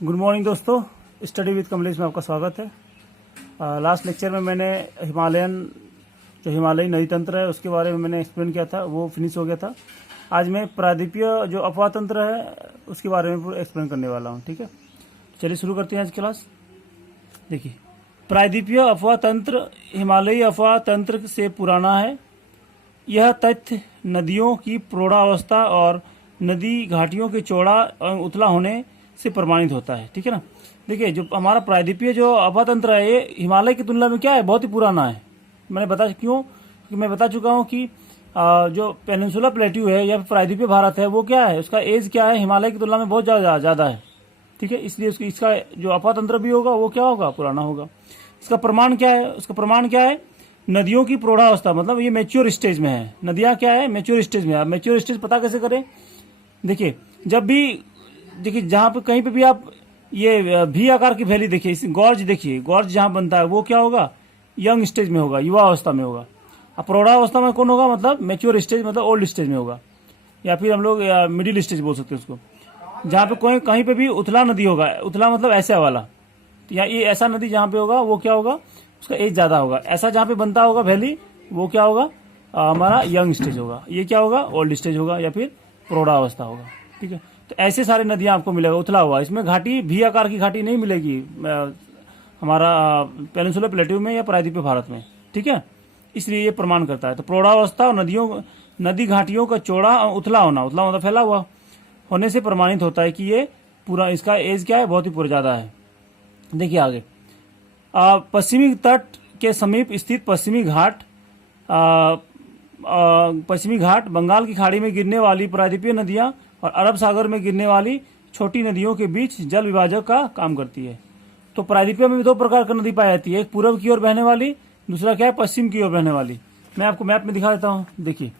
Good morning दोस्तों, study with Kamlesh में आपका स्वागत है। लास्ट लेक्चर में मैंने हिमालयी नदी तंत्र है उसके बारे में मैंने एक्सप्लेन किया था, वो फिनिश हो गया था। आज मैं प्रायद्वीपीय जो अफवाह तंत्र है उसके बारे में एक्सप्लेन करने वाला हूँ। ठीक है, चलिए शुरू करते हैं आज क्लास। देखिए, प्रायद्वीपीय अफवाह तंत्र हिमालयी अफवाह तंत्र से पुराना है। यह तथ्य नदियों की प्रौढ़ावस्था और नदी घाटियों के चौड़ा एवं उथला होने से प्रमाणित होता है। ठीक है ना। देखिए, जो हमारा प्रायद्वीपीय जो अफवाह तंत्र है ये हिमालय की तुलना में क्या है, बहुत ही पुराना है। मैंने मैं बता चुका हूँ कि जो पेनिनसुला प्लेट्यू है या प्रायद्वीपीय भारत है वो क्या है, उसका एज क्या है, हिमालय की तुलना में बहुत ज्यादा है। ठीक है, इसलिए इसका जो अफवाह तंत्र भी होगा वो क्या होगा, पुराना होगा। इसका प्रमाण क्या है, उसका प्रमाण क्या है, नदियों की प्रौढ़ावस्था, मतलब ये मैच्योर स्टेज में है। नदियां क्या है, मैच्योर स्टेज में है। मैच्योर स्टेज पता कैसे करें, देखिए जहां पे कहीं पे भी आप ये भी आकार की वैली देखिए, गॉर्ज देखिए, गॉर्ज जहां बनता है वो क्या होगा, यंग स्टेज में होगा, युवा अवस्था में होगा। अब प्रौढ़ावस्था में कौन होगा, मतलब मैच्योर स्टेज, मतलब ओल्ड स्टेज में होगा, या फिर हम लोग मिडिल स्टेज बोल सकते हैं उसको। जहां पे कहीं पे भी उथला नदी होगा, उथला मतलब ऐसा वाला, या ये ऐसा नदी जहां पे होगा वो क्या होगा, उसका एज ज्यादा होगा। ऐसा जहां पे बनता होगा वैली वो क्या होगा, हमारा यंग स्टेज होगा। ये क्या होगा, ओल्ड स्टेज होगा या फिर प्रौढ़ावस्था होगा। ठीक है, तो ऐसे सारे नदियां आपको मिलेगा उथला हुआ। इसमें घाटी भी आकार की घाटी नहीं मिलेगी हमारा पेनिनसुला प्लेट्यू में या प्रायद्वीपीय भारत में। ठीक है, इसलिए ये प्रमाण करता है। तो प्रौढ़ावस्था और नदी घाटियों का चौड़ा उथला होना, उथला मतलब फैला हुआ होने से प्रमाणित होता है कि ये पूरा, इसका एज क्या है, बहुत ही पूरा ज्यादा है। देखिए आगे, पश्चिमी तट के समीप स्थित पश्चिमी घाट बंगाल की खाड़ी में गिरने वाली प्रायद्वीपीय नदियां और अरब सागर में गिरने वाली छोटी नदियों के बीच जल विभाजक का काम करती है। तो प्रायद्वीपीय में दो प्रकार की नदी पाई जाती है, एक पूर्व की ओर बहने वाली, दूसरा क्या है, पश्चिम की ओर बहने वाली। मैं आपको मैप में दिखा देता हूँ। देखिए,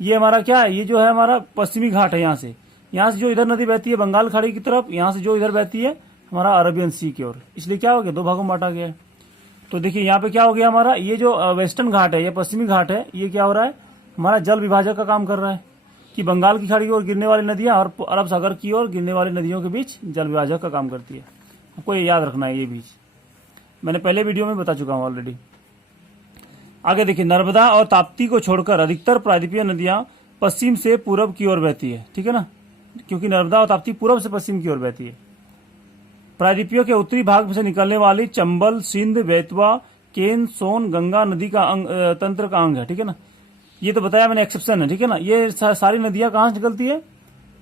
ये हमारा क्या है, ये जो है हमारा पश्चिमी घाट है। यहाँ से जो इधर नदी बहती है बंगाल खाड़ी की तरफ, यहाँ से जो इधर बहती है हमारा अरबियन सी की ओर, इसलिए क्या हो गया, दो भागों में बांटा गया है। तो देखिए यहाँ पे क्या हो गया, हमारा ये जो वेस्टर्न घाट है, ये पश्चिमी घाट है, ये क्या हो रहा है, हमारा जल विभाजक का काम कर रहा है कि बंगाल की खाड़ी की ओर गिरने वाली नदियां और अरब सागर की ओर गिरने वाली नदियों के बीच जल विभाजक का काम करती है। आपको ये याद रखना है, ये बीच मैंने पहले वीडियो में बता चुका हूं ऑलरेडी। आगे देखिए, नर्मदा और ताप्ती को छोड़कर अधिकतर प्रायद्वीपीय नदियां पश्चिम से पूर्व की ओर बहती है। ठीक है ना, क्योंकि नर्मदा और ताप्ती पूर्व से पश्चिम की ओर बहती है। प्रायद्वीपीय के उत्तरी भाग से निकलने वाली चंबल, सिंध, बेतवा, केन, सोन गंगा नदी का तंत्र का अंग है। ठीक है ना, ये तो बताया मैंने, एक्सेप्शन है। ठीक है ना, ये सारी नदियां कहां से निकलती है,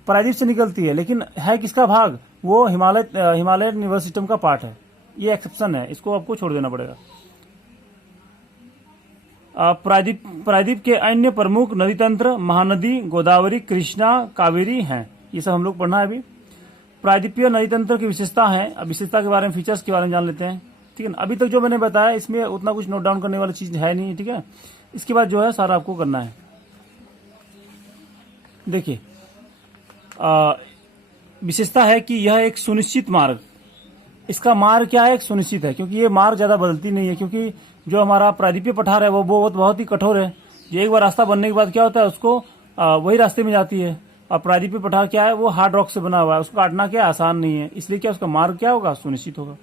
प्रायद्वीप से निकलती है, लेकिन है किसका भाग, वो हिमालय रिवर सिस्टम का पार्ट है। ये एक्सेप्शन है, इसको आपको छोड़ देना पड़ेगा। प्रायद्वीप के अन्य प्रमुख नदी तंत्र महानदी, गोदावरी, कृष्णा, कावेरी हैं। ये सब हम लोग पढ़ना है अभी। प्रायद्वीपीय नदी तंत्र की विशेषता है, अब विशेषता के बारे में, फीचर्स के बारे में जान लेते हैं। ठीक है ना, अभी तक जो मैंने बताया इसमें उतना कुछ नोट डाउन करने वाली चीज है नहीं। ठीक है, इसके बाद जो है सारा आपको करना है। देखिए, विशेषता है कि यह एक सुनिश्चित मार्ग, इसका मार्ग क्या है, एक सुनिश्चित है, क्योंकि ये मार्ग ज्यादा बदलती नहीं है। क्योंकि जो हमारा प्रायद्वीपीय पठार है वो बहुत ही कठोर है। जो एक बार रास्ता बनने के बाद क्या होता है, उसको वही रास्ते में जाती है। और प्रायद्वीपीय पठार क्या है, वो हार्ड रॉक से बना हुआ है, उसको काटना क्या आसान नहीं है, इसलिए क्या उसका मार्ग क्या होगा, सुनिश्चित होगा।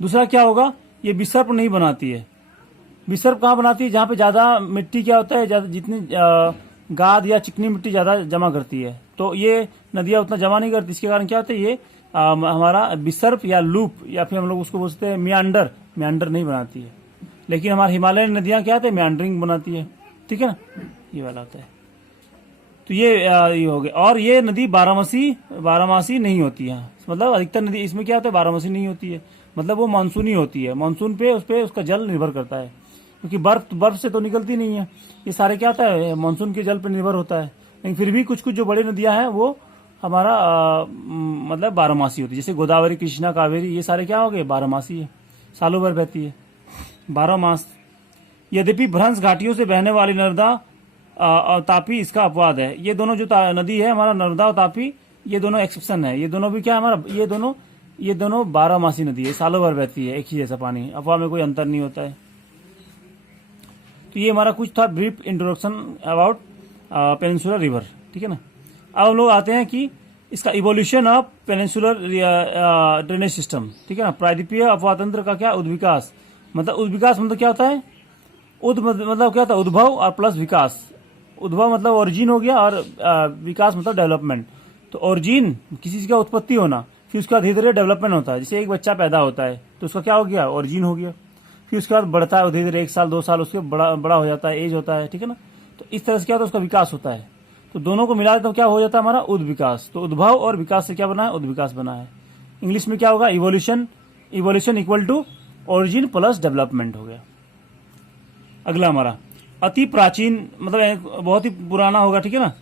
दूसरा क्या होगा, ये विसर्प नहीं बनाती है। विसर्प कहाँ बनाती है, जहां पे ज्यादा मिट्टी क्या होता है, जितनी गाद या चिकनी मिट्टी ज्यादा जमा करती है, तो ये नदियां उतना जमा नहीं करती। इसके कारण क्या होता है, ये हमारा विसर्प या लूप, या फिर हम लोग उसको बोलते हैं मियांडर नहीं बनाती है। लेकिन हमारी हिमालय नदियां क्या होते हैं, मियांडरिंग बनाती है। ठीक है ना, ये वाला होता है। तो ये हो गया। और ये नदी बारहमासी नहीं होती है, मतलब अधिकतर नदी इसमें क्या होता है, बारहमासी नहीं होती है, मतलब वो मानसूनी होती है। मानसून पे उसका जल निर्भर करता है, क्योंकि बर्फ से तो निकलती नहीं है। ये सारे क्या होता है, मानसून के जल पर निर्भर होता है। लेकिन फिर भी कुछ जो बड़ी नदियां हैं वो हमारा मतलब बारहमासी होती है। जैसे गोदावरी, कृष्णा, कावेरी, ये सारे क्या हो गए, बारहमासी है, सालों भर बहती है, 12 मास। यद्यपि भ्रंश घाटियों से बहने वाली नर्मदा और तापी इसका अपवाद है। ये दोनों जो नदी है हमारा, नर्मदा और तापी, ये दोनों एक्सेप्शन है। ये दोनों भी क्या है हमारा, ये दोनों 12 मासी नदी है, सालों भर बहती है, एक ही जैसा पानी, अफवाह में कोई अंतर नहीं होता है। तो ये हमारा कुछ था brief introduction about peninsular river. ठीक है ना, अब हम लोग आते हैं कि इसका evolution of peninsular drainage system, ठीक है ना। प्रायद्वीपीय अपवाह तंत्र का क्या उद्विकास, मतलब उद्विकास मतलब क्या होता है, मतलब क्या होता है, उद्भव और प्लस विकास। उद्भव मतलब ओरिजिन हो गया और विकास मतलब डेवलपमेंट। तो ओरिजिन किसी चीज का उत्पत्ति होना, फिर उसके बाद धीरे धीरे डेवलपमेंट होता है। जैसे एक बच्चा पैदा होता है तो उसका क्या हो गया, ओरिजिन हो गया। फिर उसके बाद बढ़ता है धीरे धीरे, 1 साल 2 साल उसके बड़ा हो जाता है, एज होता है, ठीक है ना। तो इस तरह से क्या होता है, उसका विकास होता है। तो दोनों को मिला तो क्या हो जाता है हमारा उद्विकास। तो उद्भव और विकास से क्या बना है, उद्विकास बना है। इंग्लिश में क्या होगा, evolution. Evolution equal to origin plus development हो गया। अगला हमारा अति प्राचीन, मतलब बहुत ही पुराना होगा, ठीक है ना।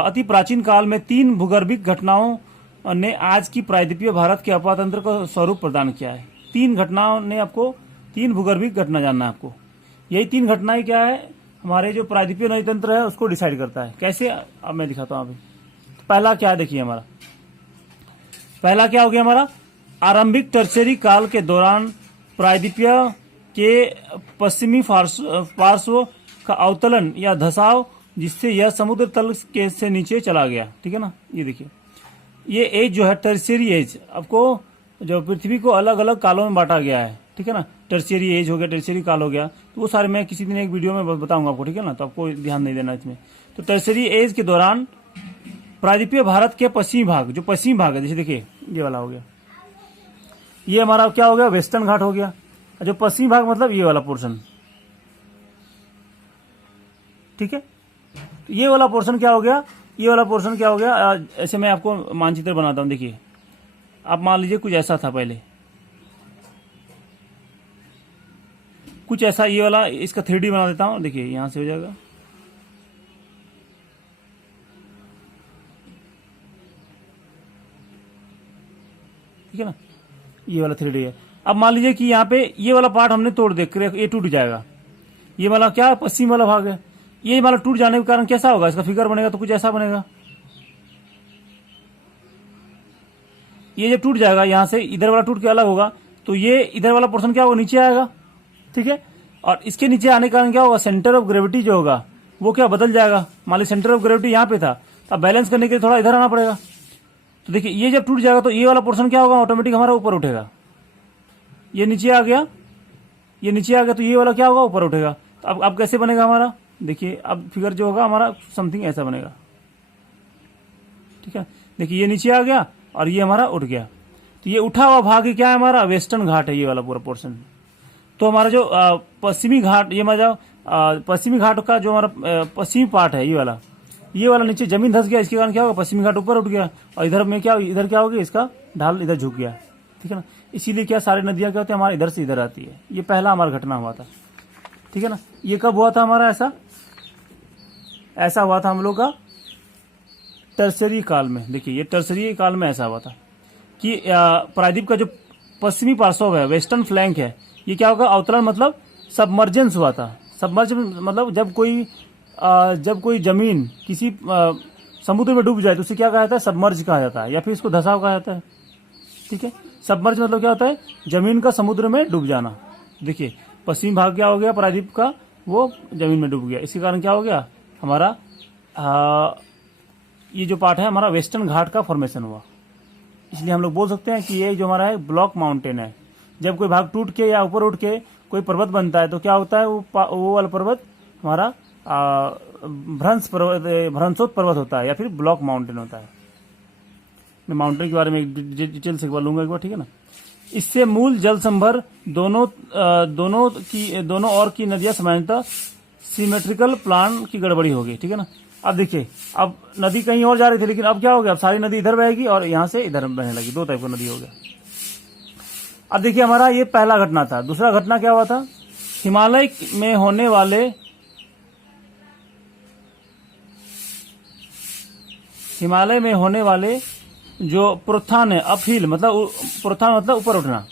अति प्राचीन काल में 3 भूगर्भिक घटनाओं ने आज की प्रायद्वीपीय भारत के अपवाह तंत्र को स्वरूप प्रदान किया है। 3 घटनाओं ने आपको, 3 भूगर्भिक घटना जानना है आपको। यही 3 घटनाएं क्या है, हमारे जो प्रायद्वीपीय नदी तंत्र है उसको डिसाइड करता है। कैसे, अब मैं दिखाता हूं अभी। तो पहला क्या है, देखिए हमारा पहला क्या हो गया हमारा, आरंभिक टर्शियरी काल के दौरान प्रायद्वीपीय के पश्चिमी पार्श्व का अवतलन या धसाव, जिससे यह समुद्र तल के से नीचे चला गया, ठीक है ना। ये देखिए, ये एज जो है टर्शियरी एज, आपको जो पृथ्वी को अलग अलग कालों में बांटा गया है, ठीक है ना। टर्शियरी एज हो गया, टर्शियरी काल हो गया, तो वो सारे मैं किसी दिन एक वीडियो में बताऊंगा आपको, ठीक है ना। तो आपको ध्यान नहीं देना इसमें। तो टर्शियरी एज के दौरान प्रायद्वीपीय भारत के पश्चिमी भाग, जो पश्चिमी भाग है, जैसे देखिए ये वाला हो गया, ये हमारा क्या हो गया, वेस्टर्न घाट हो गया। जो पश्चिमी भाग मतलब ये वाला पोर्शन, ठीक है। ये वाला पोर्शन क्या हो गया, ये वाला पोर्शन क्या हो गया, ऐसे मैं आपको मानचित्र बनाता हूं। देखिए, आप मान लीजिए कुछ ऐसा था पहले, कुछ ऐसा, ये वाला, इसका 3D बना देता हूं। देखिए यहां से हो जाएगा, ठीक है ना। ये वाला 3D है। अब मान लीजिए कि यहाँ पे ये वाला पार्ट हमने तोड़ दे, ये टूट जाएगा। ये वाला क्या, पश्चिम वाला भाग है, ये वाला टूट जाने के कारण कैसा होगा, इसका फिगर बनेगा तो कुछ ऐसा बनेगा। ये जब टूट जाएगा, यहां से इधर वाला टूट के अलग होगा, तो ये इधर वाला पोर्शन क्या होगा, नीचे आएगा, ठीक है। और इसके नीचे आने के कारण क्या होगा, सेंटर ऑफ ग्रेविटी जो होगा वो क्या बदल जाएगा। मान लीजिए सेंटर ऑफ ग्रेविटी यहाँ पे था, तो अब बैलेंस करने के लिए थोड़ा इधर आना पड़ेगा। तो देखिए, ये जब टूट जाएगा तो ये वाला पोर्शन क्या होगा, ऑटोमेटिक हमारा ऊपर उठेगा। ये नीचे आ गया, ये नीचे आ गया, तो ये वाला क्या होगा, ऊपर उठेगा। तो अब कैसे बनेगा हमारा, देखिए अब फिगर जो होगा हमारा समथिंग ऐसा बनेगा, ठीक है। देखिए ये नीचे आ गया और ये हमारा उठ गया। तो ये उठा हुआ भाग क्या है हमारा, वेस्टर्न घाट है, ये वाला पूरा पोर्शन। तो हमारा जो पश्चिमी घाट, ये हमारा पश्चिमी घाट का जो हमारा पश्चिमी पार्ट है, ये वाला नीचे जमीन धस गया, इसके कारण क्या होगा, पश्चिमी घाट ऊपर उठ गया। और इधर में क्या, इधर क्या हो गया, इसका ढाल इधर झुक गया, ठीक है ना। इसीलिए क्या, सारी नदियां क्या होती है हमारे इधर से इधर आती है। ये पहला हमारा घटना हुआ था, ठीक है ना। ये कब हुआ था हमारा, ऐसा हुआ था हम लोग का टर्शियरी काल में। देखिए ये टर्शियरी काल में ऐसा हुआ था कि प्रायद्वीप का जो पश्चिमी पार्श्व है, वेस्टर्न फ्लैंक है, ये क्या होगा, अवतरण मतलब सबमर्जेंस हुआ था। सबमर्ज मतलब जब कोई जमीन किसी समुद्र में डूब जाए तो उसे क्या कहा जाता है, सबमर्ज कहा जाता है, या फिर इसको धसाव कहा जाता है, ठीक है। सबमर्ज मतलब क्या होता है, जमीन का समुद्र में डूब जाना। देखिए पश्चिमी भाग क्या हो गया प्रायद्वीप का, वो जमीन में डूब गया। इसके कारण क्या हो गया हमारा, ये जो पार्ट है हमारा वेस्टर्न घाट का फॉर्मेशन हुआ। इसलिए हम लोग बोल सकते हैं कि ये जो हमारा है ब्लॉक माउंटेन है। जब कोई भाग टूट के या ऊपर उठ के कोई पर्वत बनता है तो क्या होता है, वो वाला पर्वत हमारा भ्रंशोत पर्वत होता है या फिर ब्लॉक माउंटेन होता है। मैं माउंटेन के बारे में डिटेल से लूंगा एक बार, ठीक है ना। इससे मूल जल संभर दोनों और की नदियां सामान्यतः सिमेट्रिकल प्लान की गड़बड़ी होगी, ठीक है ना। अब देखिए, अब नदी कहीं और जा रही थी, लेकिन अब क्या हो गया, अब सारी नदी इधर बहेगी और यहां से इधर बहने लगी। 2 टाइप का नदी हो गया। अब देखिए हमारा ये पहला घटना था। दूसरा घटना क्या हुआ था, हिमालय में होने वाले जो प्रोत्थान है, अपहिल मतलब प्रोत्थान मतलब ऊपर उठना,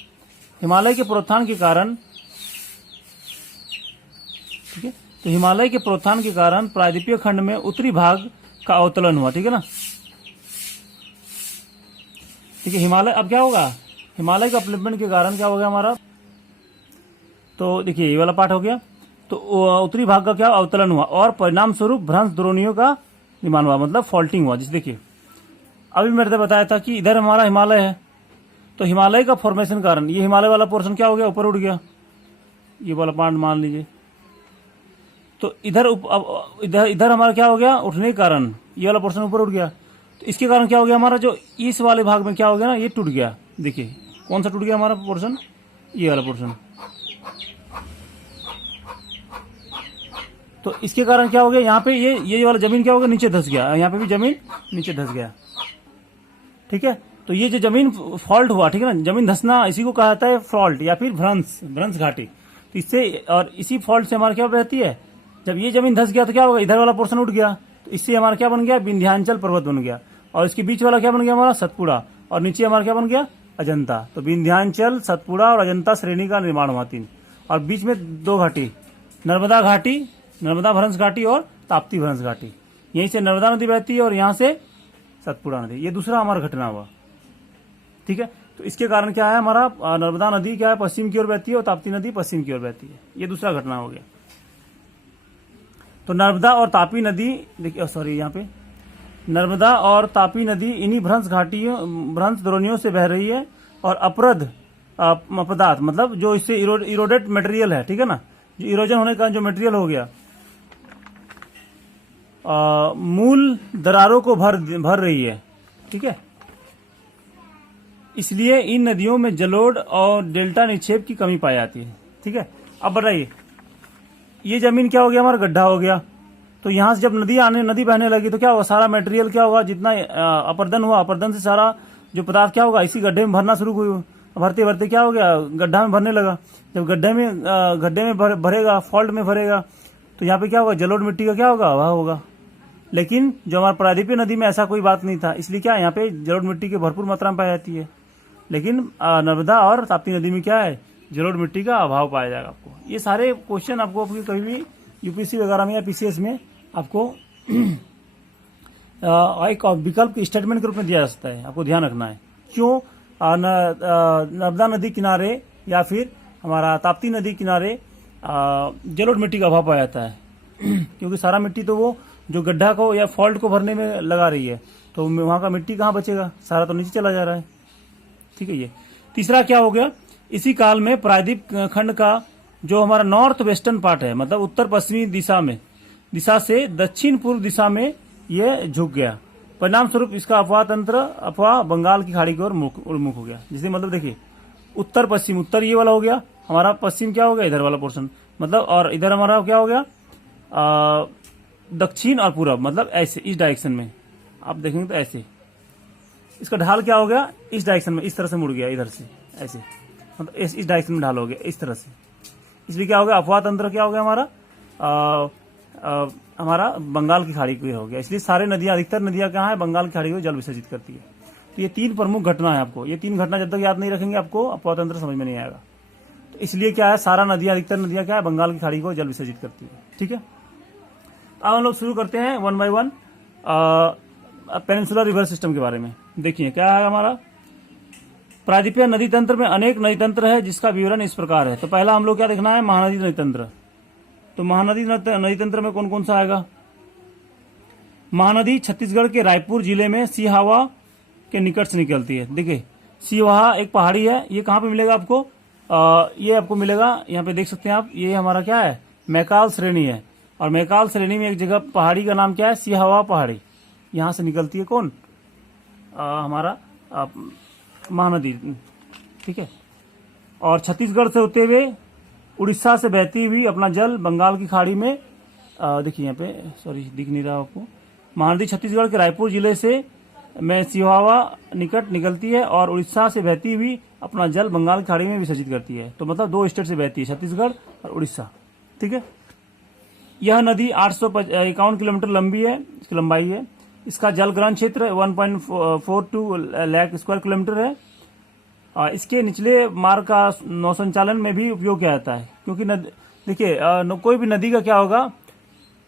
हिमालय के प्रोत्थान के कारण, ठीक है। तो हिमालय के प्रोत्थान के कारण प्रायद्वीपीय खंड में उत्तरी भाग का अवतलन हुआ, ठीक है ना। ठीक है, हिमालय अब क्या होगा, हिमालय का अपलिफ्टमेंट के कारण क्या हो गया हमारा, तो देखिए ये वाला पार्ट हो गया, तो उत्तरी भाग का क्या अवतलन हुआ और परिणाम स्वरूप भ्रंश द्रोणियों का निर्माण हुआ, मतलब फॉल्टिंग हुआ। जैसे देखिए अभी मैंने बताया था कि इधर हमारा हिमालय है, तो हिमालय का फॉर्मेशन कारण ये हिमालय वाला पोर्शन क्या हो गया, ऊपर उठ गया, ये वाला पार्ट मान लीजिए। तो इधर इधर इधर हमारा क्या हो गया, उठने के कारण ये वाला पोर्शन ऊपर उठ गया। तो इसके कारण क्या हो गया, हमारा जो इस वाले भाग में क्या हो गया ना, ये टूट गया। देखिए कौन सा टूट गया हमारा पोर्शन, ये वाला पोर्शन। तो इसके कारण क्या हो गया, यहाँ पे ये वाला जमीन क्या हो गया, नीचे धस गया, यहाँ पे भी जमीन नीचे धस गया। ठीक है, तो ये जो जमीन फॉल्ट हुआ, ठीक है ना, जमीन धसना इसी को कहा जाता है फॉल्ट या फिर भ्रंश घाटी। तो इससे और इसी फॉल्ट से हमारा क्या बहती है, जब ये जमीन धस गया तो क्या होगा, इधर वाला पोर्शन उठ गया, तो इससे हमारा क्या बन गया, विंध्याचल पर्वत बन गया। और इसके बीच वाला क्या बन गया हमारा, सतपुड़ा, और नीचे हमारा क्या बन गया, अजंता। तो विंध्याचल, सतपुड़ा और अजंता श्रेणी का निर्माण हुआ 3, और बीच में 2 घाटी, नर्मदा घाटी, नर्मदा भ्रंश घाटी और ताप्ती भ्रंश घाटी। यहीं से नर्मदा नदी बहती है और यहाँ से सतपुड़ा नदी। ये दूसरा हमारा घटना हुआ। ठीक है, तो इसके कारण क्या है, हमारा नर्मदा नदी क्या है, पश्चिम की ओर बहती है और ताप्ती नदी पश्चिम की ओर बहती है। ये दूसरा घटना हो गया। तो नर्मदा और तापी नदी, देखिए सॉरी, यहाँ पे नर्मदा और तापी नदी इन्हीं भ्रंश घाटियों, भ्रंश द्रोणियों से बह रही है। और अपरद पदार्थ, मतलब जो इससे इरोडेड मटेरियल है, ठीक है ना, जो इरोजन होने का जो मटेरियल हो गया, मूल दरारों को भर रही है। ठीक है, इसलिए इन नदियों में जलोढ़ और डेल्टा निक्षेप की कमी पाई जाती है। ठीक है, अब बताइए, ये जमीन क्या हो गया, हमारा गड्ढा हो गया। तो यहां से जब नदी बहने लगी तो क्या होगा, सारा मटेरियल क्या होगा, जितना अपर्दन हुआ, अपर्दन से सारा जो पदार्थ क्या होगा, इसी गड्ढे में भरना शुरू हुई। भरते भरते क्या हो गया, गड्ढा में भरने लगा। जब गड्ढे में भरेगा, फॉल्ट में भरेगा, तो यहाँ पे क्या होगा, जलोढ़ मिट्टी का क्या होगा, वह होगा। लेकिन जो हमारे प्रायद्वीपीय नदी में ऐसा कोई बात नहीं था, इसलिए क्या यहाँ पे जलोढ़ मिट्टी की भरपूर मात्रा में पाई जाती है। लेकिन नर्मदा और ताप्ती नदी में क्या है, जलोढ़ मिट्टी का अभाव पाया जाएगा आपको। ये सारे क्वेश्चन आपको कभी भी यूपीएससी वगैरह में या पीसीएस में आपको एक विकल्प स्टेटमेंट के रूप में दिया जा सकता है, आपको ध्यान रखना है। क्यों नर्मदा नदी किनारे या फिर हमारा ताप्ती नदी किनारे जलोढ़ मिट्टी का अभाव पाया जाता है क्योंकि सारा मिट्टी तो वो जो गड्ढा को या फॉल्ट को भरने में लगा रही है, तो वहां का मिट्टी कहाँ बचेगा, सारा तो नीचे चला जा रहा है। ठीक है, ये तीसरा क्या हो गया, इसी काल में प्रायद्वीप खंड का जो हमारा नॉर्थ वेस्टर्न पार्ट है, मतलब उत्तर पश्चिमी दिशा से दक्षिण पूर्व दिशा में ये झुक गया। परिणाम स्वरूप इसका अफवाह बंगाल की खाड़ी की ओर उन्मुख हो गया। जिसे मतलब देखिए, उत्तर पश्चिम, उत्तर ये वाला हो गया हमारा, पश्चिम क्या हो गया, इधर वाला पोर्शन, मतलब, और इधर हमारा क्या हो गया, दक्षिण और पूर्व, मतलब ऐसे इस डायरेक्शन में आप देखेंगे तो ऐसे इसका ढाल क्या हो गया, इस डायरेक्शन में, इस तरह से मुड़ गया, इधर से ऐसे, मतलब इस डायरेक्शन में ढाल हो गया, इस तरह से। इसलिए क्या हो गया, अफवाह तंत्र क्या हो गया हमारा बंगाल की खाड़ी को हो गया। इसलिए सारे नदियां, अधिकतर नदियां कहाँ है, बंगाल की खाड़ी को जल विसर्जित करती है। तो ये 3 प्रमुख घटना है। आपको ये 3 घटना जब तक याद नहीं रखेंगे, आपको अफवाह तंत्र समझ में नहीं आएगा। तो इसलिए क्या है, सारा नदियां, अधिकतर नदियां क्या है, बंगाल की खाड़ी को जल विसर्जित करती है। ठीक है, अब हम लोग शुरू करते हैं 1 by 1 पेनिनसुलर रिवर सिस्टम के बारे में। देखिए क्या है हमारा, प्रायद्वीपीय नदी तंत्र में अनेक नदी तंत्र है, जिसका विवरण इस प्रकार है। तो पहला हम लोग क्या देखना है, महानदी नदी तंत्र। तो महानदी नदी तंत्र में कौन कौन सा आएगा, महानदी छत्तीसगढ़ के रायपुर जिले में सिहावा के निकट से निकलती है। देखिए सिहावा एक पहाड़ी है, ये कहाँ पे मिलेगा आपको, ये आपको मिलेगा, यहाँ पे देख सकते हैं आप, ये हमारा क्या है, मैकाल श्रेणी है। और मैकाल श्रेणी में एक जगह पहाड़ी का नाम क्या है, सिहावा पहाड़ी, यहाँ से निकलती है कौन, हमारा महानदी। ठीक है, और छत्तीसगढ़ से होते हुए उड़ीसा से बहती हुई अपना जल बंगाल की खाड़ी में, देखिए यहाँ पे, सॉरी दिख नहीं रहा आपको, महानदी छत्तीसगढ़ के रायपुर जिले से में सिहावा निकट निकलती है और उड़ीसा से बहती हुई अपना जल बंगाल की खाड़ी में विसर्जित करती है। तो मतलब 2 स्टेट से बहती है, छत्तीसगढ़ और उड़ीसा। ठीक है, यह नदी 851 किलोमीटर लंबी है, इसकी लंबाई है। इसका जल ग्रहण क्षेत्र 1.42 लाख स्क्वायर किलोमीटर है। इसके निचले मार्ग का नौ संचालन में भी उपयोग किया जाता है, क्योंकि देखिए कोई भी नदी का क्या होगा,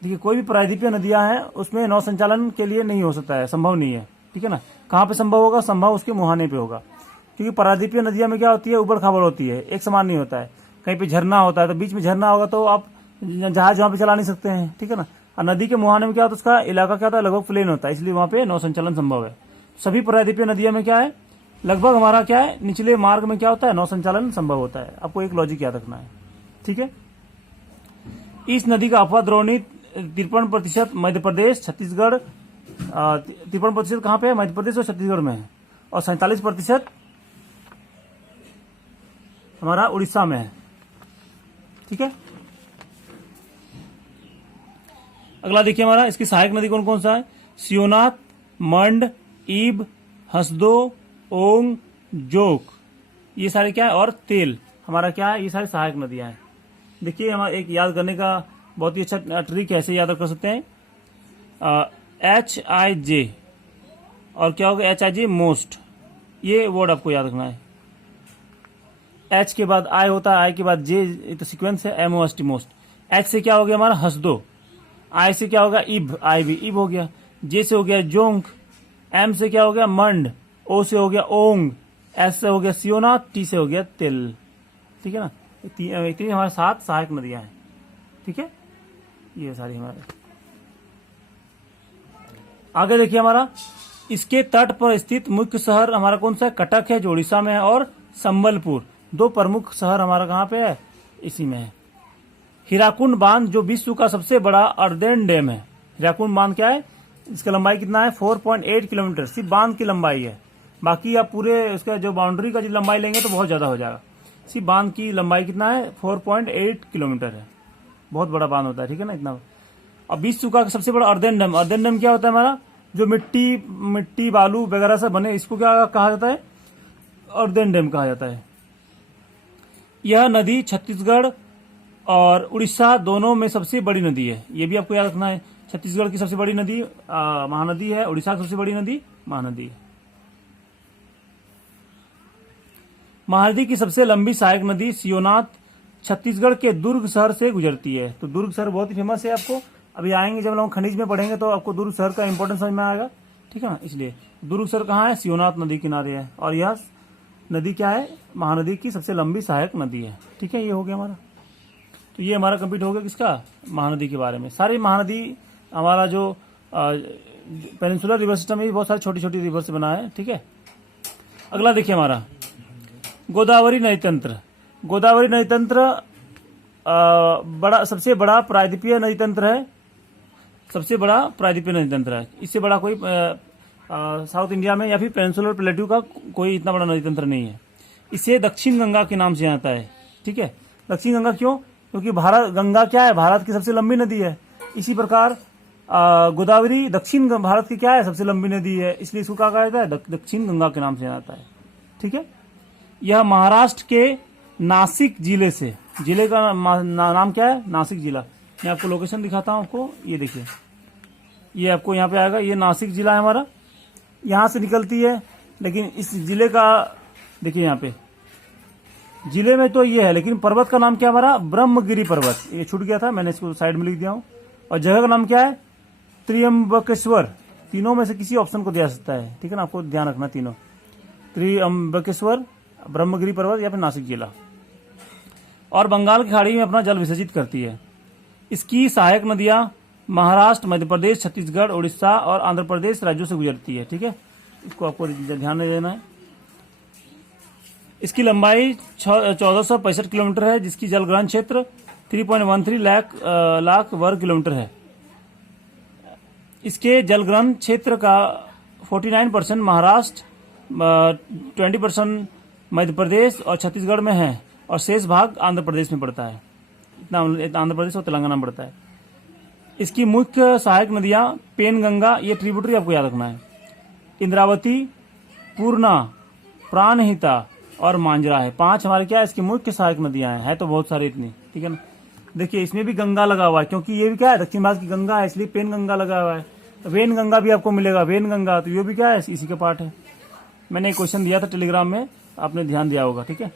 देखिए कोई भी प्रायद्वीपीय नदियां हैं उसमें नौ संचालन के लिए नहीं हो सकता है, संभव नहीं है। ठीक है ना, कहाँ पे संभव होगा, संभव उसके मुहाने पे होगा, क्योंकि प्रायद्वीपीय नदियां में क्या होती है, उबड़ खाबड़ होती है, एक समान नहीं होता है। कहीं पे झरना होता है, तो बीच में झरना होगा तो आप जहाज वहां पे चला नहीं सकते हैं। ठीक है ना, और नदी के मुहाने में क्या होता है, उसका इलाका क्या होता है, लगभग प्लेन होता है, इसलिए वहां पे नौ संचालन संभव है। सभी प्रायद्वीपीय नदियों में क्या है, लगभग हमारा क्या है, निचले मार्ग में क्या होता है, नौ संचालन संभव होता है। आपको एक लॉजिक याद रखना है, ठीक है। इस नदी का अपवाद द्रोणी 53% मध्य प्रदेश, छत्तीसगढ़, 53% कहाँ पे है, मध्य प्रदेश और छत्तीसगढ़ में है, और 47% हमारा उड़ीसा में है, ठीक है। अगला देखिए हमारा, इसकी सहायक नदी कौन कौन सा है, शिवनाथ, मंड, ईब, हसदो, ओंग, जोक, ये सारे क्या है, और तेल हमारा क्या है, ये सारी सहायक नदियां हैं। देखिए हमारा एक याद करने का बहुत ही अच्छा ट्रिक है, ऐसे याद कर सकते हैं, HIJ और क्या होगा, HIJ मोस्ट, ये वर्ड आपको याद रखना है। H के बाद I होता है, I के बाद J तो सीक्वेंस है, MOST मोस्ट। H से क्या हो गया हमारा, हसदो, I से क्या होगा, इब, IB इब हो गया, J से हो गया जोंक, M से क्या हो गया, मंड, O से हो गया ओंग, S से हो गया सियोनाथ, T से हो गया तिल, ठीक है ना। इतनी हमारे 7 सहायक नदियां हैं, ठीक है, ये सारी हमारे। आगे देखिए हमारा, इसके तट पर स्थित मुख्य शहर हमारा कौन सा है, कटक है जो उड़ीसा में है, और संबलपुर, 2 प्रमुख शहर हमारा कहाँ पे है, इसी में है। हीराकुंड बांध जो विश्व का सबसे बड़ा अर्देन डैम है। हीराकुंड बांध क्या है, इसका लंबाई कितना है, 4.8 किलोमीटर, सिर्फ बांध की लंबाई है। बाकी आप पूरे उसका जो बाउंड्री का जो लंबाई लेंगे तो बहुत ज्यादा हो जाएगा। सिर्फ बांध की लंबाई कितना है, 4.8 किलोमीटर है, बहुत बड़ा बांध होता है, ठीक है ना, इतना। अब विश्व का सबसे बड़ा अर्देन डैम, अर्देन डैम क्या होता है हमारा, जो मिट्टी बालू वगैरह से बने, इसको क्या कहा जाता है, अर्देन डैम कहा जाता है। यह नदी छत्तीसगढ़ और उड़ीसा दोनों में सबसे बड़ी नदी है, ये भी आपको याद रखना है। छत्तीसगढ़ की सबसे बड़ी नदी महानदी है, उड़ीसा की सबसे बड़ी नदी महानदी है। महानदी की सबसे लंबी सहायक नदी शिवनाथ छत्तीसगढ़ के दुर्ग शहर से गुजरती है। तो दुर्ग शहर बहुत ही फेमस है, आपको अभी आएंगे जब लोग खनिज में पढ़ेंगे तो आपको दुर्ग शहर का इंपॉर्टेंस समझ में आएगा, ठीक है ना। इसलिए दुर्ग शहर कहाँ है, शिवनाथ नदी किनारे है, और यह नदी क्या है, महानदी की सबसे लंबी सहायक नदी है, ठीक है। ये हो गया हमारा, तो ये हमारा कंप्लीट हो गया किसका, महानदी के बारे में। सारी महानदी हमारा जो पेनिनसुलर रिवर सिस्टम में बहुत सारी छोटी छोटी रिवर से बना है, ठीक है। अगला देखिए हमारा गोदावरी नदी तंत्र। गोदावरी नदी तंत्र सबसे बड़ा प्रायद्वीपीय नदी तंत्र है, सबसे बड़ा प्रायद्वीपीय नदी तंत्र है। इससे बड़ा कोई साउथ इंडिया में या फिर पेनिनसुलर प्लेट्यू का कोई इतना बड़ा नदी तंत्र नहीं है। इसे दक्षिण गंगा के नाम से आता है, ठीक है। दक्षिण गंगा क्यों, क्योंकि भारत गंगा क्या है, भारत की सबसे लंबी नदी है। इसी प्रकार गोदावरी दक्षिण भारत की क्या है, सबसे लंबी नदी है, इसलिए इसको क्या कहा जाता है, दक्षिण गंगा के नाम से आता है, ठीक है। यह महाराष्ट्र के नासिक जिले से, जिले का नाम क्या है, नासिक जिला। मैं आपको लोकेशन दिखाता हूं आपको, ये देखिए, ये आपको यहाँ पे आएगा, ये नासिक जिला है हमारा, यहाँ से निकलती है। लेकिन इस जिले का देखिए, यहाँ पे जिले में तो ये है, लेकिन पर्वत का नाम क्या हमारा, ब्रह्मगिरी पर्वत, ये छूट गया था, मैंने इसको साइड में लिख दिया हूँ। और जगह का नाम क्या है, त्र्यंबकेश्वर। तीनों में से किसी ऑप्शन को दिया सकता है, ठीक है ना, आपको ध्यान रखना तीनों, त्र्यंबकेश्वर, ब्रह्मगिरी पर्वत या फिर नासिक जिला। और बंगाल की खाड़ी में अपना जल विसर्जित करती है। इसकी सहायक नदियां महाराष्ट्र, मध्य प्रदेश, छत्तीसगढ़, उड़ीसा और आंध्र प्रदेश राज्यों से गुजरती है, ठीक है। इसको आपको ध्यान में देना है। इसकी लंबाई 1465 किलोमीटर है, जिसकी जलग्रहण क्षेत्र 3.13 लाख वर्ग किलोमीटर है। इसके जलग्रहण क्षेत्र का 49% महाराष्ट्र, 20% मध्य प्रदेश और छत्तीसगढ़ में है, और शेष भाग आंध्र प्रदेश में पड़ता है। इतना आंध्र प्रदेश और तेलंगाना में पड़ता है। इसकी मुख्य सहायक नदियां पेनगंगा, ये ट्रिब्यूटरी आपको याद रखना है, इंद्रावती, पूर्णा, प्राणहिता और मांजरा है। 5 हमारे क्या है, इसकी मुख्य सहायक नदियां हैं, है तो बहुत सारी इतनी, ठीक है ना। देखिए इसमें भी गंगा लगा हुआ है, क्योंकि ये भी क्या है, दक्षिण भारत की गंगा है, इसलिए पेनगंगा लगा हुआ है। वेन गंगा भी आपको मिलेगा, वेन गंगा, तो ये भी क्या है, इसी का पार्ट है। मैंने एक क्वेश्चन दिया था टेलीग्राम में, आपने ध्यान दिया होगा, ठीक है।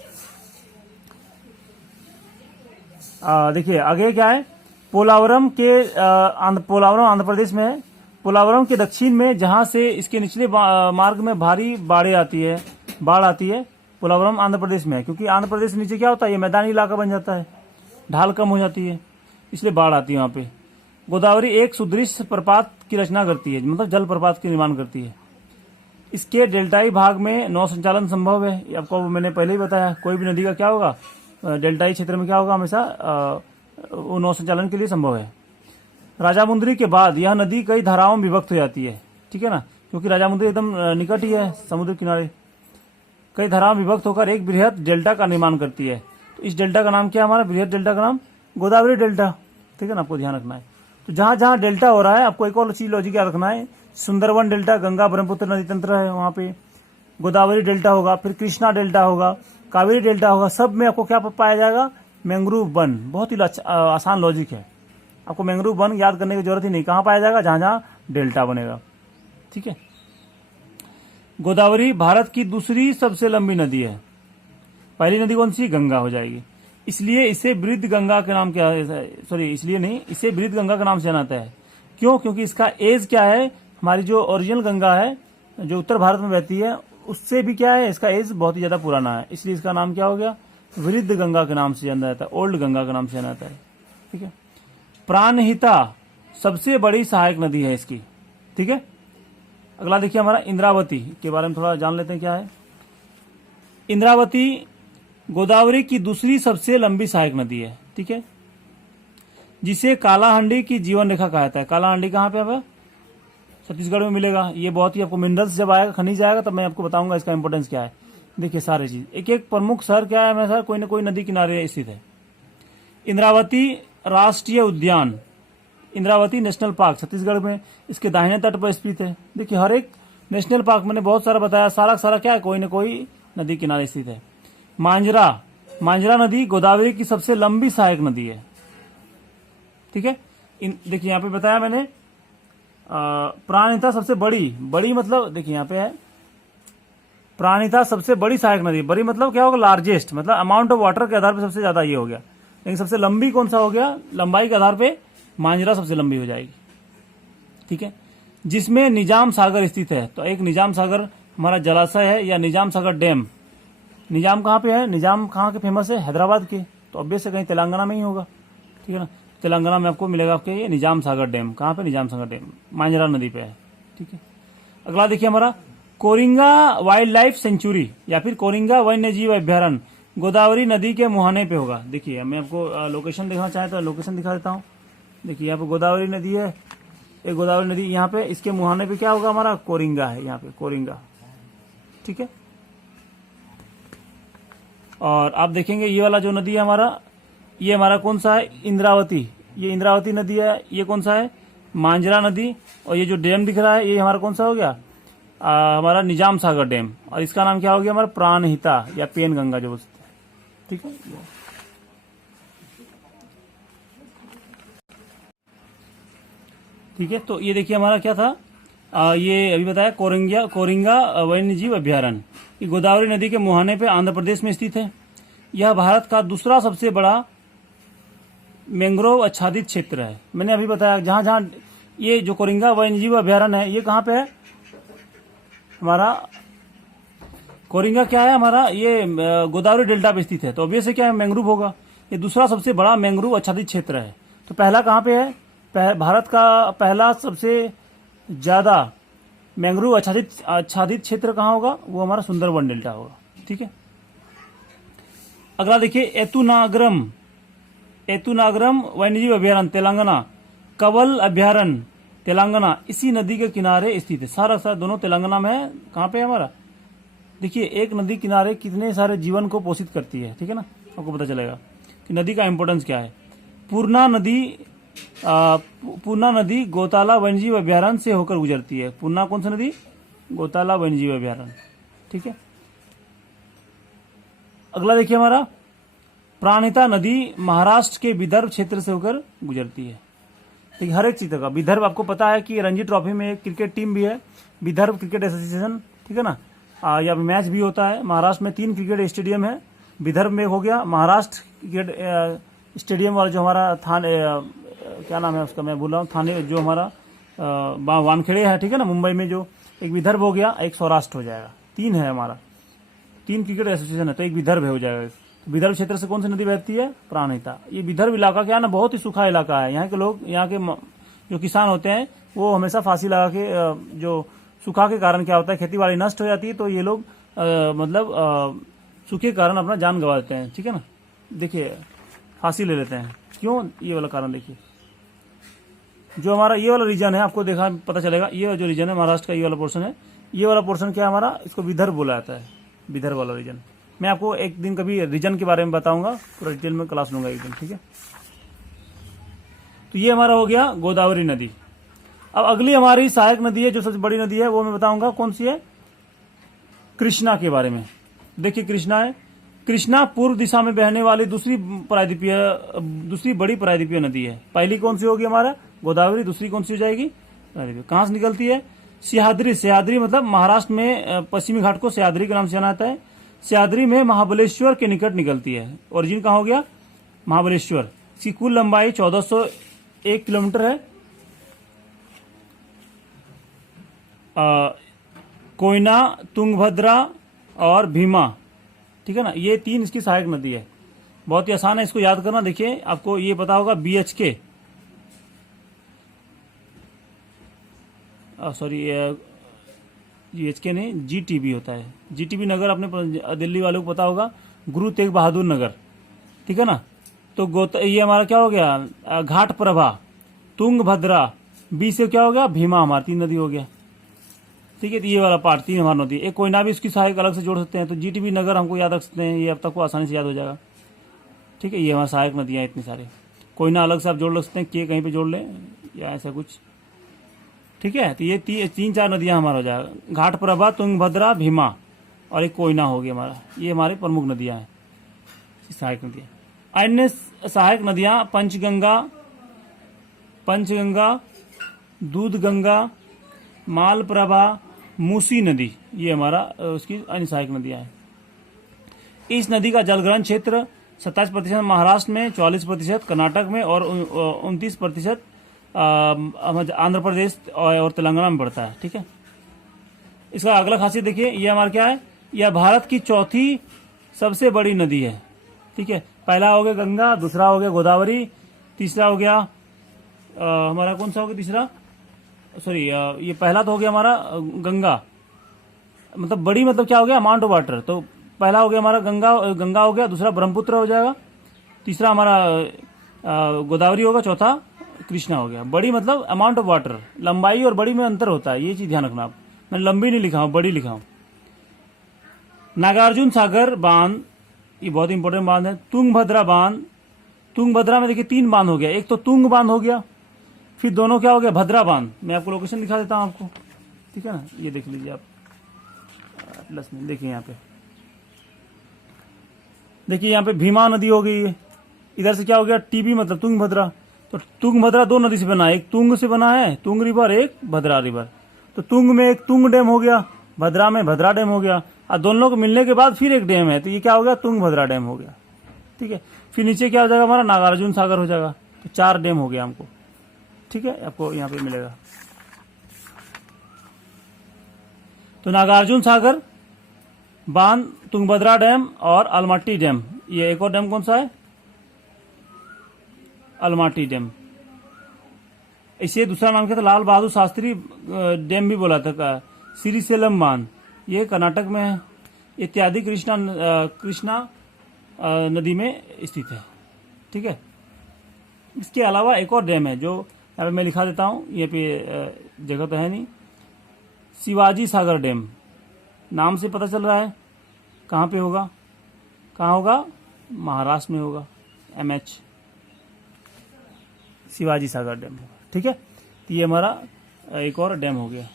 देखिए आगे क्या है, पोलावरम पोलावरम आंध्र प्रदेश में है। पोलावरम के दक्षिण में, जहां से इसके निचले मार्ग में भारी बाढ़ आती है, पोलावरम आंध्र प्रदेश में है। क्योंकि आंध्र प्रदेश से नीचे क्या होता है, ये मैदानी इलाका बन जाता है, ढाल कम हो जाती है, इसलिए बाढ़ आती है वहां पे। गोदावरी एक सुदृढ़ प्रपात की रचना करती है, मतलब जल प्रपात की निर्माण करती है। इसके डेल्टाई भाग में नौ संचालन संभव है। ये आपको मैंने पहले ही बताया, कोई भी नदी का क्या होगा, डेल्टाई क्षेत्र में क्या होगा, हमेशा वो नौ संचालन के लिए संभव है। राजामुंदरी के बाद यह नदी कई धाराओं में विभक्त हो जाती है, ठीक है ना, क्योंकि राजामुंदरी एकदम निकट ही है समुद्र किनारे। कई धाराओं में विभक्त होकर एक बृहद डेल्टा का निर्माण करती है। तो इस डेल्टा का नाम क्या है, हमारा बृहद डेल्टा का नाम गोदावरी डेल्टा, ठीक है ना, आपको ध्यान रखना है। तो जहां जहां डेल्टा हो रहा है, आपको एक और चीज लॉजिक याद रखना है, सुंदरवन डेल्टा गंगा ब्रह्मपुत्र नदी तंत्र है, वहां पे गोदावरी डेल्टा होगा, फिर कृष्णा डेल्टा होगा, कावेरी डेल्टा होगा, सब में आपको क्या पाया जाएगा, मैंग्रोव वन। बहुत ही आसान लॉजिक है, आपको मैंग्रोव वन याद करने की जरूरत ही नहीं, कहां पाया जाएगा, जहां जहां डेल्टा बनेगा, ठीक है। गोदावरी भारत की दूसरी सबसे लंबी नदी है। पहली नदी कौन सी, गंगा हो जाएगी, इसलिए इसे बृहद गंगा के नाम क्या है, सॉरी इसलिए नहीं, इसे बृहद गंगा के नाम से जाना है। क्यों, क्योंकि इसका एज क्या है, हमारी जो ओरिजिनल गंगा है जो उत्तर भारत में बहती है उससे भी क्या है, इसका एज बहुत ही ज्यादा पुराना है, इसलिए इसका नाम क्या हो गया, वृद्ध गंगा के नाम से जाना जाता है, ओल्ड गंगा के नाम से जाना जाता है, ठीक है। प्राणहिता सबसे बड़ी सहायक नदी है इसकी, ठीक है। अगला देखिए हमारा इंद्रावती के बारे में थोड़ा जान लेते हैं क्या है। इंद्रावती गोदावरी की दूसरी सबसे लंबी सहायक नदी है, ठीक है, जिसे कालाहांडी की जीवन रेखा कहा जाता है। कालाहांडी कहाँ पे है, छत्तीसगढ़ में मिलेगा। ये बहुत ही आपको मिनरल्स जब आएगा, खनिज आएगा, तब मैं आपको बताऊंगा इसका इंपोर्टेंस क्या है। देखिए सारे चीज एक एक प्रमुख शहर क्या है, मैं सर कोई न कोई नदी किनारे स्थित है। इंद्रावती राष्ट्रीय उद्यान, इंद्रावती नेशनल पार्क छत्तीसगढ़ में इसके दाहिने तट पर स्थित है। देखिए हर एक नेशनल पार्क मैंने बहुत सारा बताया, सारा सारा क्या है, कोई न कोई नदी किनारे स्थित है। मांजरा, मांजरा नदी गोदावरी की सबसे लंबी सहायक नदी है, ठीक है। देखिए यहाँ पे बताया मैंने, प्राणहिता सबसे बड़ी, बड़ी मतलब देखिए यहाँ पे है, प्राणहिता सबसे बड़ी सहायक नदी, बड़ी मतलब क्या होगा, लार्जेस्ट, मतलब अमाउंट ऑफ वाटर के आधार पर सबसे ज्यादा ये हो गया। लेकिन सबसे लंबी कौन सा हो गया, लंबाई के आधार पे मांजरा सबसे लंबी हो जाएगी, ठीक है। जिसमें निजाम सागर स्थित है। तो एक निजाम सागर हमारा जलाशय है या निजाम सागर डैम। निजाम कहाँ पे है, निजाम कहाँ के फेमस है, हैदराबाद के, तो ऑब्वियस से कहीं तेलंगाना में ही होगा, ठीक है ना। तेलंगाना में आपको मिलेगा आपके ये निजाम सागर डैम, कहाँ पे, निजाम सागर डैम मांजरा नदी पे है, ठीक है। अगला देखिए हमारा कोरिंगा वाइल्ड लाइफ सेंचुरी या फिर कोरिंगा वन्य जीव अभ्यारण्य गोदावरी नदी के मुहाने पे होगा। देखिए मैं आपको लोकेशन दिखाना चाहे तो लोकेशन दिखा देता हूँ। देखिए यहाँ पे गोदावरी नदी है, एक गोदावरी नदी यहाँ पे, इसके मुहाने पे क्या होगा, हमारा कोरिंगा है, यहाँ पे कोरिंगा, ठीक है। और आप देखेंगे ये वाला जो नदी है हमारा, ये हमारा कौन सा है, इंद्रावती, ये इंद्रावती नदी है। ये कौन सा है, मांजरा नदी। और ये जो डैम दिख रहा है ये हमारा कौन सा हो गया, हमारा निजाम सागर डैम। और इसका नाम क्या हो गया, हमारा प्राणहिता या पेन गंगा जो बोलते हैं, ठीक है। ठीक है, तो ये देखिए हमारा क्या था, ये अभी बताया कोरिंगा वन्य जीव अभ्यारण्य। ये गोदावरी नदी के मुहाने पे आंध्र प्रदेश में स्थित है। यह भारत का दूसरा सबसे बड़ा मैंग्रोव आच्छादित क्षेत्र है। मैंने अभी बताया जहां जहां ये जो कोरिंगा वन्य जीव अभ्यारण्य है, ये कहाँ पे है, हमारा कोरिंगा क्या है, हमारा ये गोदावरी डेल्टा पे स्थित है। तो ऑब्वियस क्या है, मैंग्रोव होगा। ये दूसरा सबसे बड़ा मैंग्रोव आच्छादित क्षेत्र है। तो पहला कहाँ पे है, भारत का पहला सबसे ज्यादा मैंग्रोव आच्छादित क्षेत्र कहाँ होगा, वो हमारा सुंदरवन डेल्टा होगा, ठीक है। अगला देखिए एतुनागरम वन्यजीव अभ्यारण्य तेलंगाना, कवल अभ्यारण्य तेलंगाना, इसी नदी के किनारे स्थित है। सारा दोनों तेलंगाना में है। कहाँ पे है हमारा, देखिए एक नदी किनारे कितने सारे जीवन को पोषित करती है, ठीक है ना, आपको पता चलेगा कि नदी का इंपोर्टेंस क्या है। पूर्णा नदी गौताला वन्यजीव अभ्यारण्य से होकर गुजरती है। पूर्णा कौन सी नदी, गौताला वन्यजीव अभ्यारण्य, ठीक है। अगला देखिए हमारा प्राणहिता नदी महाराष्ट्र के विदर्भ क्षेत्र से होकर गुजरती है। ठीक, हर एक चीज का विदर्भ, आपको पता है कि रणजी ट्रॉफी में एक क्रिकेट टीम भी है, विदर्भ क्रिकेट एसोसिएशन, ठीक है ना। या मैच भी होता है। महाराष्ट्र में 3 क्रिकेट स्टेडियम है, विदर्भ में हो गया, महाराष्ट्र क्रिकेट स्टेडियम वाला जो हमारा थाने, क्या नाम है उसका मैं भूल रहा हूँ, थाने जो हमारा वानखेड़े है, ठीक है ना, मुंबई में, जो एक विदर्भ हो गया, एक सौराष्ट्र हो जाएगा। 3 है हमारा, 3 क्रिकेट एसोसिएशन है, तो एक विदर्भ हो जाएगा। विदर्भ क्षेत्र से कौन सी नदी बहती है, प्राणहिता। ये विदर्भ इलाका क्या है ना, बहुत ही सूखा इलाका है। यहाँ के लोग, यहाँ के जो किसान होते हैं वो हमेशा फांसी लगा के जो सूखा के कारण क्या होता है, खेती बाड़ी नष्ट हो जाती है, तो ये लोग सूखे के कारण अपना जान गंवा देते हैं। ठीक है ना, देखिए फांसी ले लेते हैं। क्यों? ये वाला कारण देखिए, जो हमारा ये वाला रीजन है, आपको देखा पता चलेगा, ये जो रीजन है महाराष्ट्र का, ये वाला पोर्शन है, ये वाला पोर्शन क्या है हमारा, इसको विदर्भ बोला जाता है, विदर्भ वाला रीजन। मैं आपको एक दिन कभी रीजन के बारे में बताऊंगा, पूरा डिटेल में क्लास लूंगा एक दिन। ठीक है, तो ये हमारा हो गया गोदावरी नदी। अब अगली हमारी सहायक नदी है, जो सबसे बड़ी नदी है, वो मैं बताऊंगा कौन सी है, कृष्णा के बारे में। देखिए कृष्णा है, कृष्णा पूर्व दिशा में बहने वाली दूसरी बड़ी प्रायद्वीपीय नदी है। पहली कौन सी होगी हमारा, गोदावरी, दूसरी कौन सी हो जाएगी, प्रायद्वीपीय। कहां से निकलती है, सह्याद्री, सह्याद्री मतलब महाराष्ट्र में पश्चिमी घाट को सह्याद्री के नाम से जाना जाता है। सह्याद्री में महाबलेश्वर के निकट निकलती है। ओरिजिन कहाँ हो गया, महाबलेश्वर। इसकी कुल लंबाई 1401 किलोमीटर है। कोयना, तुंगभद्रा और भीमा, ठीक है ना, ये 3 इसकी सहायक नदी है। बहुत ही आसान है इसको याद करना। देखिए आपको ये पता होगा BHK, सॉरी GHK नहीं, GTB होता है। GTB नगर अपने दिल्ली वालों को पता होगा, गुरु तेग बहादुर नगर। ठीक है ना, तो ये हमारा क्या हो गया, घाट प्रभा, तुंगभद्रा, बी से क्या हो गया, भीमा, हमारी 3 नदी हो गया। ठीक है, तो ये वाला पार्ट 3 हमारी नदी। एक कोयना भी उसकी सहायक अलग से जोड़ सकते हैं, तो GTB नगर हमको याद रख सकते हैं, ये अब तक को आसानी से याद हो जाएगा। ठीक है, ये हमारी सहायक नदियाँ इतनी सारी। कोयना अलग से आप जोड़ सकते हैं, के कहीं पे जोड़ लें या ऐसा कुछ। ठीक है, तो ये 3-4 नदियां हमारा हो जाएगा, घाट प्रभा, तुंगभद्रा, भीमा और एक कोयना होगी हमारा। ये हमारी प्रमुख नदियां हैं, सहायक नदियां। अन्य सहायक नदियां पंचगंगा, दूधगंगा, मालप्रभा, मूसी नदी, ये हमारा उसकी अन्य सहायक नदियां हैं। इस नदी का जलग्रहण क्षेत्र 27% महाराष्ट्र में, 44% कर्नाटक में और 29% आंध्र प्रदेश और तेलंगाना में पड़ता है। ठीक है, इसका अगला खासियत देखिए, ये हमारा क्या है, यह भारत की चौथी सबसे बड़ी नदी है। ठीक है, पहला हो गया गंगा, दूसरा हो गया गोदावरी, तीसरा हो गया हमारा कौन सा हो गया तीसरा, सॉरी ये पहला तो हो गया हमारा गंगा, मतलब बड़ी, मतलब क्या हो गया, अमाउंट ऑफ वाटर। तो पहला हो गया हमारा गंगा हो गया, दूसरा ब्रह्मपुत्र हो जाएगा, तीसरा हमारा गोदावरी होगा, चौथा कृष्णा हो गया। बड़ी मतलब अमाउंट ऑफ वाटर, लंबाई और बड़ी में अंतर होता है, ये चीज ध्यान रखना आप। मैं लंबी नहीं लिखा हूं, बड़ी लिखा हूं। नागार्जुन सागर बांध, ये बहुत इंपॉर्टेंट बांध है। तुंगभद्रा बांध, तुंगभद्रा में देखिए 3 बांध हो गया, एक तो तुंग बांध हो गया, फिर दोनों क्या हो गया, भद्रा बांध। मैं आपको लोकेशन दिखा देता हूं आपको। ठीक है ना, ये देख लीजिए आप प्लस में, देखिए यहाँ पे, देखिए यहाँ पे भीमा नदी हो गई है। इधर से क्या हो गया, TB मतलब तुंगभद्रा। तो तुंगभद्रा 2 नदी से बना है, एक तुंग से बना है, तुंग रिवर, एक भद्रा रिवर। तो तुंग में एक तुंग डैम हो गया, भद्रा में भद्रा डैम हो गया, और दोनों को मिलने के बाद फिर एक डैम है, तो ये क्या हो गया, तुंगभद्रा डैम हो गया। ठीक है, फिर नीचे क्या हो जाएगा हमारा, नागार्जुन सागर हो जाएगा। तो 4 डैम हो गया हमको। ठीक है, आपको यहाँ पे मिलेगा। तो नागार्जुन सागर बांध, तुंगभद्रा डैम और अलमट्टी डैम। ये एक और डैम कौन सा है, अलमट्टी डैम। इसे दूसरा नाम क्या था, लाल बहादुर शास्त्री डैम भी बोला था। श्रीशैलम बांध, ये कर्नाटक में है। इत्यादि कृष्णा नदी में स्थित है। ठीक है, इसके अलावा एक और डैम है जो यहाँ पे मैं लिखा देता हूँ, ये पे जगह तो है नहीं, शिवाजी सागर डैम नाम से पता चल रहा है। कहाँ पे होगा, कहाँ होगा, महाराष्ट्र में होगा, MH शिवाजी सागर डैम होगा। ठीक है, तो ये हमारा एक और डैम हो गया।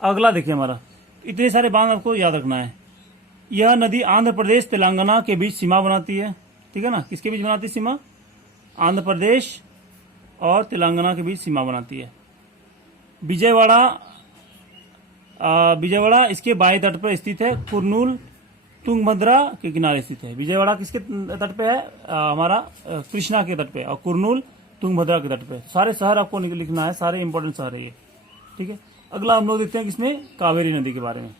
अगला देखिए हमारा, इतने सारे बांध आपको याद रखना है। यह नदी आंध्र प्रदेश तेलंगाना के बीच सीमा बनाती है। ठीक है ना, किसके बीच बनाती है सीमा, आंध्र प्रदेश और तेलंगाना के बीच सीमा बनाती है। विजयवाड़ा इसके बाएं तट पर स्थित है। कुरनूल तुंगभद्रा के किनारे स्थित है। विजयवाड़ा किसके तट पे है, हमारा कृष्णा के तट पे, और कुरनूल तुंगभद्रा के तट पे। सारे शहर आपको लिखना है, सारे इंपॉर्टेंट शहर है ये। ठीक है, अगला हम लोग देखते हैं किसमें, कावेरी नदी के बारे में।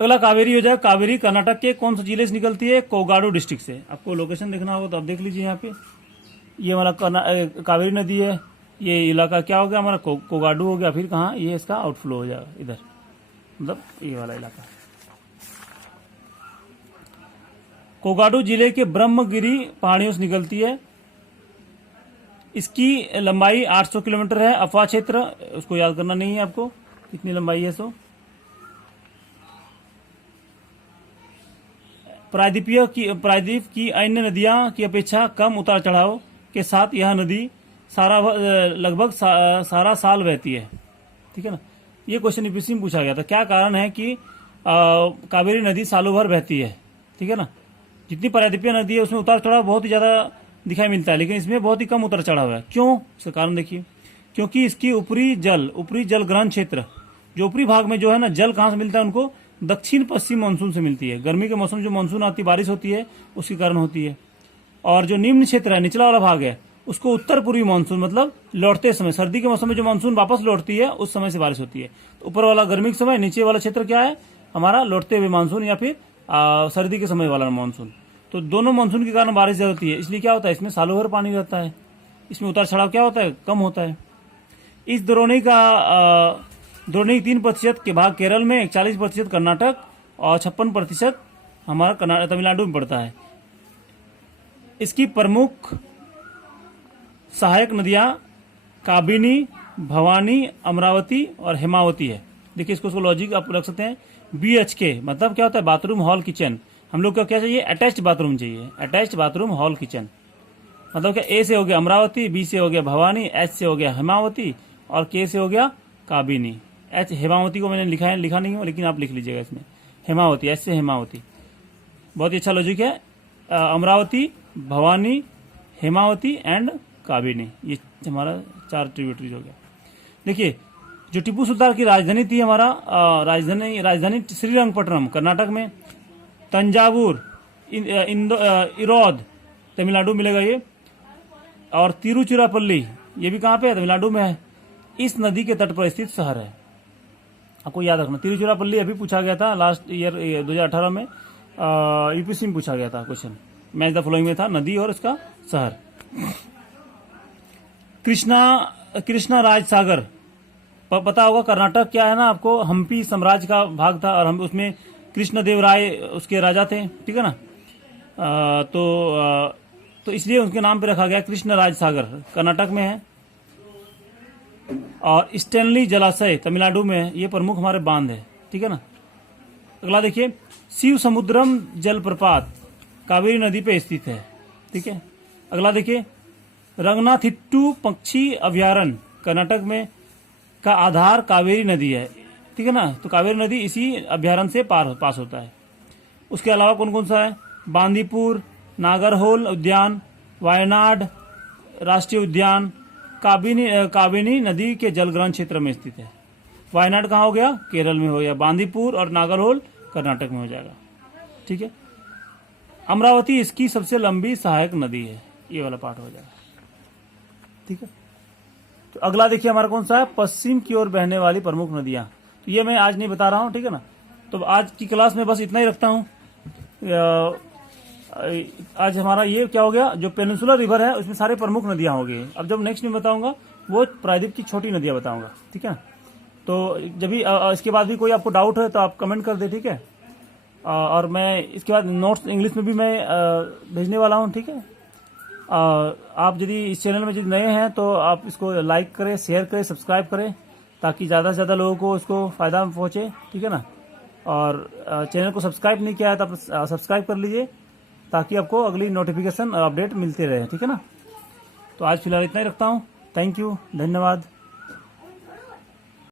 अगला कावेरी हो जाए। कावेरी कर्नाटक के कौन से जिले से निकलती है? कोगाडू डिस्ट्रिक्ट से। आपको लोकेशन देखना होगा तो आप देख लीजिए यहाँ पे। ये हमारा कावेरी नदी है, ये इलाका क्या हो गया हमारा? कोगाडू हो गया। फिर कहाँ? ये इसका आउटफ्लो हो जाएगा इधर, मतलब ये वाला इलाका। कोगाडू जिले के ब्रह्मगिरी पहाड़ियों से निकलती है। इसकी लंबाई 800 किलोमीटर है। अफवाह क्षेत्र उसको याद करना नहीं है आपको, कितनी लंबाई है। सो प्रायद्वीप की अन्य नदियां की अपेक्षा कम उतार चढ़ाव के साथ यह नदी लगभग सारा साल बहती है। ठीक है ना। ये क्वेश्चन यूपीएससी में पूछा गया था, क्या कारण है कि कावेरी नदी सालों भर बहती है। ठीक है ना। जितनी प्रायद्वीपीय नदी है उसमें उतार चढ़ाव बहुत ही ज्यादा दिखाई मिलता है, लेकिन इसमें बहुत ही कम उतार चढ़ाव है। क्यों? इसका कारण देखिए, क्योंकि इसकी ऊपरी जल ग्रहण क्षेत्र, जो ऊपरी भाग में जो है ना, जल कहाँ से मिलता है उनको? दक्षिण पश्चिम मानसून से मिलती है। गर्मी के मौसम जो मानसून आती, बारिश होती है, उसके कारण होती है। और जो निम्न क्षेत्र है, निचला वाला भाग है, उसको उत्तर पूर्वी मानसून, मतलब लौटते समय, सर्दी के मौसम में जो मानसून वापस लौटती है उस समय से बारिश होती है। तो ऊपर वाला गर्मी के समय, नीचे वाला क्षेत्र क्या है हमारा? लौटते हुए मानसून या फिर सर्दी के समय वाला मानसून। तो दोनों मानसून के कारण बारिश ज्यादा होती है। इसलिए क्या होता है, इसमें सालों भर पानी रहता है। इसमें उतार चढ़ाव क्या होता है? कम होता है। इस द्रोणी 3% के भाग केरल में, 41% कर्नाटक और 56% हमारा तमिलनाडु में पड़ता है। इसकी प्रमुख सहायक नदियां काबिनी, भवानी, अमरावती और हेमावती है। देखिए इसको लॉजिक आप रख सकते हैं। BHK मतलब क्या होता है? Bathroom hall kitchen. हम लोग को क्या चाहिए? अटैच्ड बाथरूम चाहिए। अटैच्ड बाथरूम हॉल किचन मतलब क्या? A से हो गया अमरावती, B से हो गया भवानी, H से हो गया हेमावती और K से हो गया काबिनी। हेमावती को मैंने लिखा नहीं हो, लेकिन आप लिख लीजिएगा इसमें हेमावती, H से हेमावती। बहुत ही अच्छा लॉजिक है। अमरावती, भवानी, हेमावती एंड काबिनी, ये हमारा 4 ट्रिब्यूटरीज हो गया। देखिए जो टीपू सुल्तान की राजधानी थी हमारा, राजधानी श्रीरंगपट्टनम कर्नाटक में, तंजावुर इरोद तमिलनाडु मिलेगा ये, और तिरुचिरापल्ली ये भी कहाँ पे है? तमिलनाडु में है। इस नदी के तट पर स्थित शहर है। आपको याद रखना, तिरुचिरापल्ली अभी पूछा गया था लास्ट ईयर 2018 में, यूपीएससी में पूछा गया था क्वेश्चन। मैच द फॉलोइंग में था नदी और इसका शहर। कृष्णा राज सागर पता होगा, कर्नाटक क्या है ना आपको, हम्पी साम्राज्य का भाग था और हम उसमें कृष्णदेव राय उसके राजा थे। ठीक है ना। तो इसलिए उनके नाम पे रखा गया कृष्ण राज सागर, कर्नाटक में है। और स्टैनली जलाशय तमिलनाडु में है। ये प्रमुख हमारे बांध है। ठीक है ना। अगला देखिए, शिव समुद्रम जलप्रपात कावेरी नदी पे स्थित है। ठीक है। अगला देखिए, रंगनाथिट्टू पक्षी अभ्यारण्य कर्नाटक में का आधार कावेरी नदी है। ठीक है ना। तो कावेरी नदी इसी अभ्यारण्य से पास होता है। उसके अलावा कौन कौन सा है? बांदीपुर, नागरहोल उद्यान, वायनाड राष्ट्रीय उद्यान, काबिनी नदी के जलग्रहण क्षेत्र में स्थित है। वायनाड कहाँ हो गया? केरल में हो गया। बांदीपुर और नागरहोल कर्नाटक में हो जाएगा। ठीक है। अमरावती इसकी सबसे लंबी सहायक नदी है। ये वाला पार्ट हो जाएगा। ठीक है। तो अगला देखिए हमारा कौन सा है? पश्चिम की ओर बहने वाली प्रमुख नदियां। तो ये मैं आज नहीं बता रहा हूं। ठीक है ना। तो आज की क्लास में बस इतना ही रखता हूं। आज हमारा ये क्या हो गया, जो पेनिनसुलर रिवर है उसमें सारे प्रमुख नदियां हो गई। अब जब नेक्स्ट में बताऊंगा वो प्रायद्वीप की छोटी नदियां बताऊंगा। ठीक है। तो जब भी इसके बाद भी कोई आपको डाउट है तो आप कमेंट कर दे। ठीक है। और मैं इसके बाद नोट्स इंग्लिश में भी मैं भेजने वाला हूं। ठीक है। आप यदि इस चैनल में यदि नए हैं तो आप इसको लाइक करें, शेयर करें, सब्सक्राइब करें, ताकि ज़्यादा से ज़्यादा लोगों को इसको फ़ायदा पहुँचे। ठीक है ना। और चैनल को सब्सक्राइब नहीं किया है तो आप सब्सक्राइब कर लीजिए, ताकि आपको अगली नोटिफिकेशन अपडेट मिलते रहे। ठीक है ना। तो आज फिलहाल इतना ही रखता हूँ। थैंक यू, धन्यवाद।